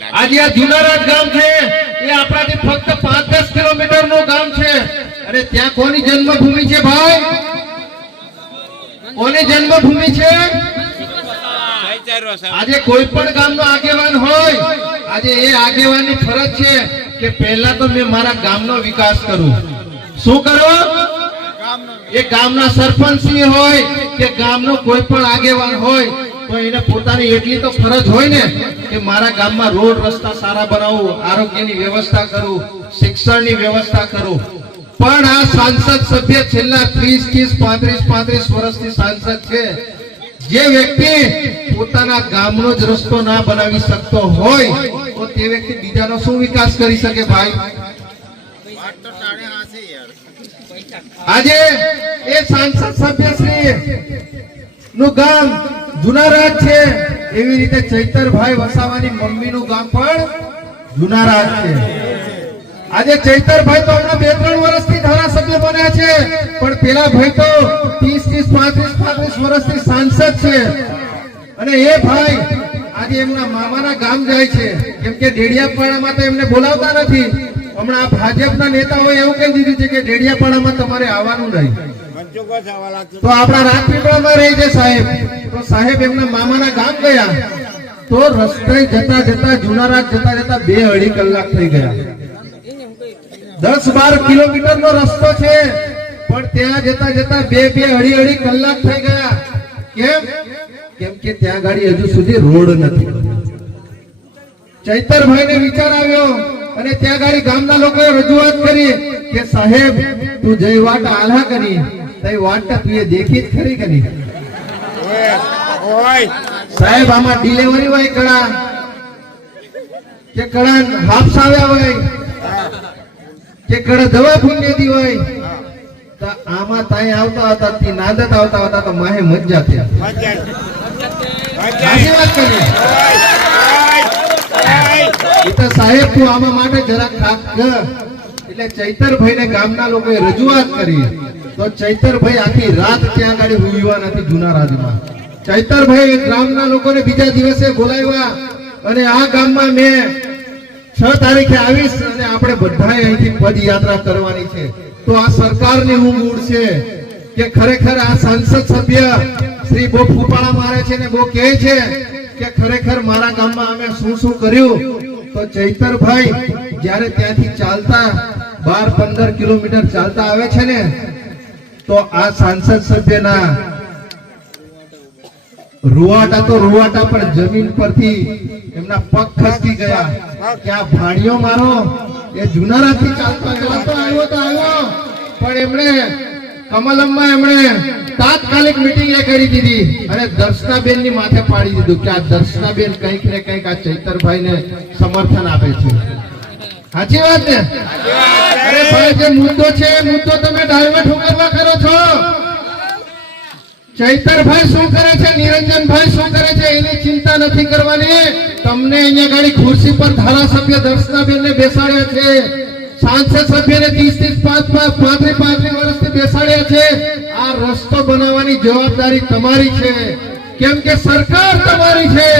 આજે આ જુનારાજ ગામ છે એ આપણાથી ફક્ત 5-10 કિલોમીટર નું ગામ છે અને ત્યાં કોની જન્મભૂમિ છે ભાઈ? કોની જન્મભૂમિ છે? આજે કોઈ પણ ગામનો આગેવાન હોય, આજે એ આગેવાનની ફરજ છે કે પહેલા તો મેં મારા ગામનો વિકાસ કરું. શું કરો? એ ગામના સરપંચ હોય કે ગામનો કોઈ પણ આગેવાન હોય તો એને પોતાની એટલી તો ફરજ હોય ને કે મારા ગામમાં રોડ રસ્તા સારા બનાવું, આરોગ્યની વ્યવસ્થા કરું, શિક્ષણની વ્યવસ્થા કરું. પણ આ સાંસદ સભ્ય છેલ્લા 30-35 વર્ષથી સાંસદ છે. જે વ્યક્તિ પોતાના ગામનો જ રસ્તો ના બનાવી શકતો હોય તો તે વ્યક્તિ બીજાનો શું વિકાસ કરી શકે ભાઈ? આજે એ સાંસદ સભ્ય શ્રી નું ગામ જુનારાજ છે, એવી રીતે ચૈતરભાઈ વસાવાની મમ્મીનું ગામ પણ જુનારાજ છે. આજે ચૈતરભાઈ તો હમણાં 2-3 વર્ષથી ધારાસભ્ય બન્યા છે, પણ પેલા ભાઈ તો 30-35 વર્ષથી સાંસદ છે. અને એ ભાઈ આજે એમના મામાના ગામ જાય છે, કેમ કે ડેડિયાપાડામાં તો એમને બોલાવતા નથી. હમણાં ભાજપના નેતાઓએ એવું કહી દીધું છે કે ડેડિયાપાડામાં તમારે આવવાનું નહીં. તો આપણા રાજપીપળામાં રહી છે સાહેબ, તો સાહેબ એમના મામાના ગામ ગયા તો રસ્તે જતા જતા જુનારાજ જતા જતા 2-2.5 કલાક થઈ ગયા. 10-12 કિલોમીટર નો રસ્તો છે, પણ ત્યાં જતા જતા 2-2.5 કલાક થઈ ગયા. કેમ? કેમ કે ત્યાં ગાડી હજુ સુધી રોડ નથી. ચૈતરભાઈ ને વિચાર આવ્યો અને ત્યાં ગાડી ગામના લોકોએ રજૂઆત કરી કે સાહેબ તું જઈ વાટ આલ્હા કરી તઈ વાટ તું એ દેખી જ ખરી કરી. સાહેબ આમાં ડિલિવરી હોય કડા કે કડા હાફસ આવ્યા હોય કે કડા દવા ફૂંકેતી હોય તો આમાં તાઈ આવતા હતા તી નાદત આવતા હતા તો માહે મજા થયા. સાચી વાત કરી. એ તો સાહેબ તું આમાં માટે જરાક થાક કર. એટલે ચૈતરભાઈ ને ગામના લોકોએ રજૂઆત કરી તો ચૈતરભાઈ આખી રાત ત્યાં આગળ હુંયવા નથી જુનારાજમાં. ચૈતરભાઈ ગામના લોકોને બીજા દિવસે બોલાવ્યા અને આ ગામમાં મેં 6 તારીખે આવીશ અને આપણે બધાએ અહીંથી પદયાત્રા કરવાની છે. તો આ સરકારની ઊંઘ ઉડશે કે ખરેખર આ સંસદ સભ્ય શ્રી બહુ ફૂપાળા મારે છે ને બહુ કહે છે કે ખરેખર મારા ગામમાં અમે શું શું કર્યું. તો ચૈતરભાઈ જ્યારે ત્યાંથી ચાલતા 12-15 કિલોમીટર ચાલતા આવે છે ને તો આ સાંસદ સભ્યના રૂવાટા તો રૂવાટા પર જમીન પરથી એમના પગ ખસકી ગયા કે આ ભાણિયો મારો એ જુનારાજથી ચાલતો આવ્યો પણ એમણે કમલમમાં એમણે તાત્કાલિક મીટિંગ એ કરી દીધી અને દર્શનાબેન ની માથે પાડી દીધું કે આ દર્શનાબેન કંઈક ને કંઈક આ ચૈતરભાઈ ને સમર્થન આપે છે. સાચી વાત ને? અરે ભાઈ જે મુદ્દો છે એ મુદ્દો તમે ડાયવર્ટ કરવા કરો છો. ચૈતરભાઈ શું કરે છે, નિરંજનભાઈ શું કરે છે એની ચિંતા નથી કરવાની. તમને અહીંયા ગાડી ખુરશી પર ધારાસભ્ય દર્શનાબેન ને બેસાડ્યા છે, સાંસદ સભ્યને 30-35 વર્ષથી બેસાડ્યા છે. આ રસ્તો બનાવવાની જવાબદારી તમારી છે, કેમ કે સરકાર તમારી છે.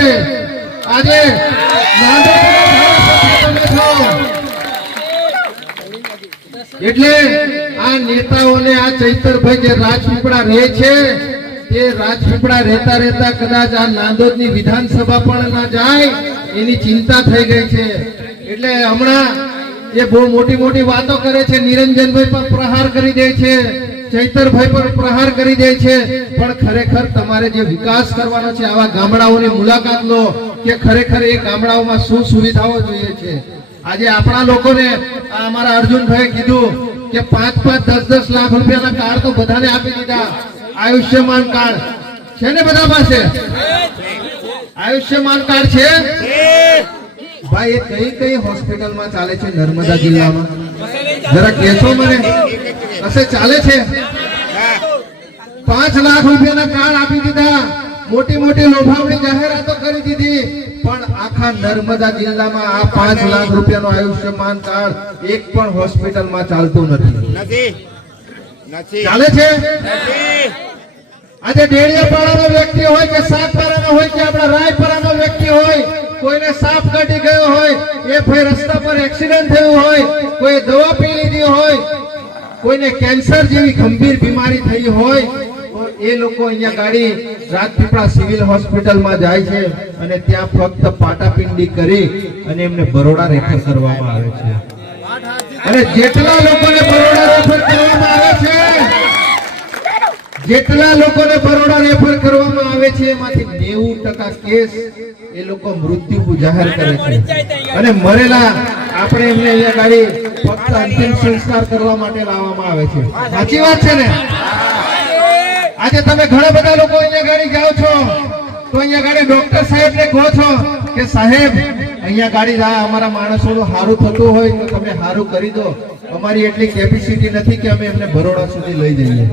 આજે એટલે આ નેતાઓને આ ચૈતરભાઈ જે રાજપીપળા રહે છે તે રાજપીપળા રહેતા રહેતા કદાચ આ નાંદોદની વિધાનસભા પણ ના જાય એની ચિંતા થઈ ગઈ છે. એટલે હમણાં એ બહુ મોટી મોટી વાતો કરે છે. નિરંજનભાઈ પર પ્રહાર કરી દે છે, ચૈતરભાઈ પર પ્રહાર કરી દે છે, પણ ખરેખર તમારે જે વિકાસ કરવાનો છે આવા ગામડાઓની મુલાકાત લો કે ખરેખર એ ગામડાઓમાં શું સુવિધાઓ જોઈએ છે. આજે આપણા લોકોને અમારા અર્જુનભાઈએ કીધું કે 5-10 લાખ રૂપિયાના કાર્ડ તો બધાને આપી દીધા. આયુષ્યમાન કાર્ડ છે ને બધા પાસે? આયુષ્યમાન કાર્ડ છે ભાઈ. એ કઈ હોસ્પિટલમાં ચાલે છે નર્મદા જિલ્લામાં? જરા કહેશો મને. કશે ચાલે છે? 5 લાખ રૂપિયાના કાર્ડ આપી દીધા, મોટી મોટી લોભામણી જાહેરાતો કરી દીધી, પણ આખા નર્મદા જિલ્લામાં આ 5 લાખ રૂપિયાનું આયુષ્યમાન કાર્ડ એક પણ હોસ્પિટલમાં ચાલતું નથી. ચાલે છે? આજે ડેડિયાપાડાનો વ્યક્તિ હોય કે સાગબારાનો હોય કે આપણા રાયપરાનો વ્યક્તિ હોય, કોઈને સાપ કાઢી ગયો હોય, એ ભાઈ રસ્તા પર એક્સિડન્ટ થયું હોય, કોઈ દવા પી લીધી હોય, કોઈને કેન્સર જેવી ગંભીર બીમારી થઈ હોય, તો એ લોકો અહીંયા ગાડી રાજપીપળા સિવિલ હોસ્પિટલમાં જાય છે અને ત્યાં ફક્ત પાટાપિંડી કરી અને એમને બરોડા રેફર કરવામાં આવે છે. અને જેટલા લોકોને બરોડા રેફર કરવામાં આવે છે, જેટલા લોકોને બરોડા રેફર કરવામાં આવે છે, એમાંથી 90% કેસ એ લોકો મૃત્યુ જાહેર કરે છે. અને મરેલા આપણે એમને અહીંયા ગાડી ફક્ત અંતિમ સંસ્કાર કરવા માટે લાવવામાં આવે છે. સાચી વાત છે ને? આજે તમે ઘણા બધા લોકો અહીંયા ગાડી જાઓ છો તો અહીંયા ગાડી ડોક્ટર સાહેબ ને કહો છો કે સાહેબ અહીંયા ગાડી અમારા માણસોનું સારું થતું હોય તો તમે સારું કરી દો, અમારી એટલી કેપેસિટી નથી કે અમે એમને બરોડા સુધી લઈ જઈએ.